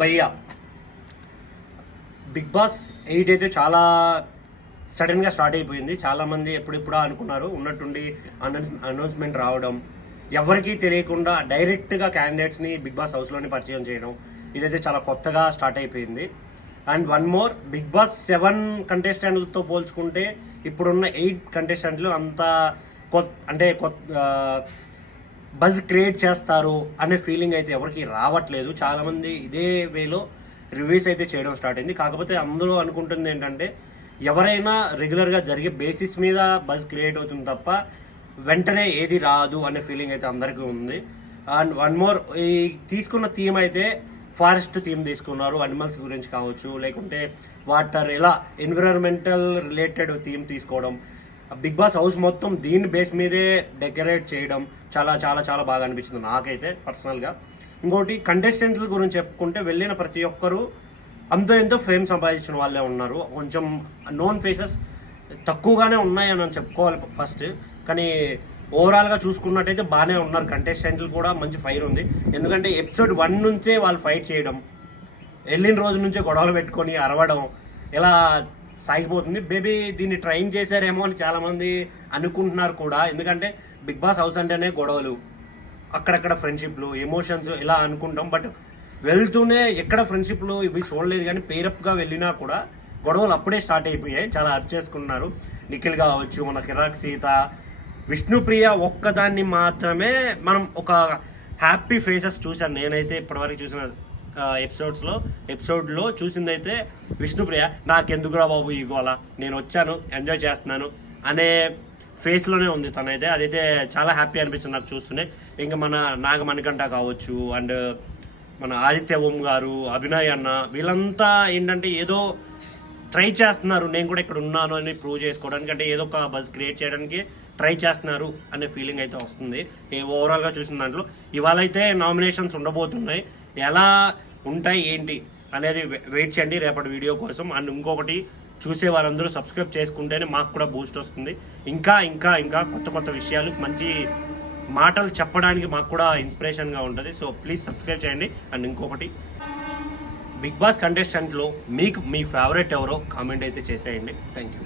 భయ్యా big boss 8 అయితే చాలా సడన్గా స్టార్ట్ అయిపోయింది. చాలామంది ఎప్పుడెప్పుడా అనుకున్నారు, ఉన్నట్టుండి అనౌన్స్మెంట్ రావడం, ఎవరికీ తెలియకుండా డైరెక్ట్గా క్యాండిడేట్స్ని బిగ్ బాస్ హౌస్లోనే పరిచయం చేయడం, ఇదైతే చాలా కొత్తగా స్టార్ట్ అయిపోయింది. And one more, Bigg Boss 7 కంటెస్టెంట్లతో పోల్చుకుంటే ఇప్పుడున్న 8 కంటెస్టెంట్లు అంత బజ్ క్రియేట్ చేస్తారు అనే ఫీలింగ్ అయితే ఎవరికి రావట్లేదు. చాలామంది ఇదే వేలో రివ్యూస్ అయితే చేయడం స్టార్ట్ అయింది. కాకపోతే అందులో అనుకుంటుంది ఏంటంటే, ఎవరైనా రెగ్యులర్గా జరిగే బేసిస్ మీద బజ్ క్రియేట్ అవుతుంది తప్ప వెంటనే ఏది రాదు అనే ఫీలింగ్ అయితే అందరికీ ఉంది. అండ్ వన్ మోర్, ఈ తీసుకున్న థీమ్ అయితే ఫారెస్ట్ థీమ్ తీసుకున్నారు. అనిమల్స్ గురించి కావచ్చు, లేకుంటే వాటర్, ఇలా ఎన్విరాన్మెంటల్ రిలేటెడ్ థీమ్ తీసుకోవడం, బిగ్ బాస్ హౌస్ మొత్తం దీని బేస్ మీదే డెకరేట్ చేయడం చాలా చాలా చాలా బాగా అనిపించింది నాకైతే పర్సనల్గా. ఇంకోటి, కంటెస్టెంట్ల గురించి చెప్పుకుంటే వెళ్ళిన ప్రతి ఒక్కరూ అంతో ఎంతో ఫేమ్ సంపాదించిన వాళ్ళే ఉన్నారు. కొంచెం నోన్ ఫేసెస్ తక్కువగానే ఉన్నాయని చెప్పుకోవాలి ఫస్ట్. కానీ ఓవరాల్గా చూసుకున్నట్టయితే బాగానే ఉన్నారు కంటెస్టెంట్లు కూడా. మంచి ఫైర్ ఉంది. ఎందుకంటే ఎపిసోడ్ 1 నుంచే వాళ్ళు ఫైట్ చేయడం, వెళ్ళిన రోజు నుంచే గొడవలు పెట్టుకొని అరవడం, ఇలా సాగిపోతుంది. బేబీ దీన్ని ట్రైన్ చేశారేమో అని చాలామంది అనుకుంటున్నారు కూడా. ఎందుకంటే బిగ్ బాస్ హౌస్ అంటేనే గొడవలు, అక్కడక్కడ ఫ్రెండ్షిప్లు, ఎమోషన్స్ ఇలా అనుకుంటాం. బట్ వెళ్తూనే ఎక్కడ ఫ్రెండ్షిప్లు ఇవి చూడలేదు. కానీ పేరప్గా వెళ్ళినా కూడా గొడవలు అప్పుడే స్టార్ట్ అయిపోయాయి. చాలా అర్చ్ చేసుకున్నారు. నిఖిల్ కావచ్చు, మన కిరాక్ సీత, విష్ణుప్రియ ఒక్కదాన్ని మాత్రమే మనం ఒక హ్యాపీ ఫేసెస్ చూశాను నేనైతే ఇప్పటివరకు చూసిన ఎపిసోడ్లో చూసిందైతే విష్ణుప్రియ. నాకెందుకురా బాబు ఈ గోల, నేను వచ్చాను ఎంజాయ్ చేస్తున్నాను అనే ఫేస్లోనే ఉంది తనైతే. అదైతే చాలా హ్యాపీ అనిపించింది నాకు చూస్తూనే. ఇంకా మన నాగమణికంఠ కావచ్చు, అండ్ మన ఆదిత్య ఓం గారు, అభినయ్ అన్న, వీళ్ళంతా ఏంటంటే ఏదో ట్రై చేస్తున్నారు, నేను కూడా ఇక్కడ ఉన్నాను అని ప్రూవ్ చేసుకోవడానికి, అంటే ఏదో ఒక బజ్ క్రియేట్ చేయడానికి ట్రై చేస్తున్నారు అనే ఫీలింగ్ అయితే వస్తుంది ఓవరాల్గా చూసిన దాంట్లో. ఇవాళ అయితే నామినేషన్స్ ఉండబోతున్నాయి. ఎలా ఉంటాయి ఏంటి అనేది వెయిట్ చేయండి రేపటి వీడియో కోసం. అండ్ ఇంకొకటి, చూసే వారందరూ సబ్స్క్రైబ్ చేసుకుంటేనే మాకు కూడా బూస్ట్ వస్తుంది. ఇంకా ఇంకా ఇంకా కొత్త కొత్త విషయాలు, మంచి మాటలు చెప్పడానికి మాకు కూడా ఇన్స్పిరేషన్గా ఉంటుంది. సో ప్లీజ్ సబ్స్క్రైబ్ చేయండి. అండ్ ఇంకొకటి, బిగ్ బాస్ కంటెస్టెంట్లో మీకు మీ ఫేవరెట్ ఎవరో కామెంట్ అయితే చేసేయండి. Thank you.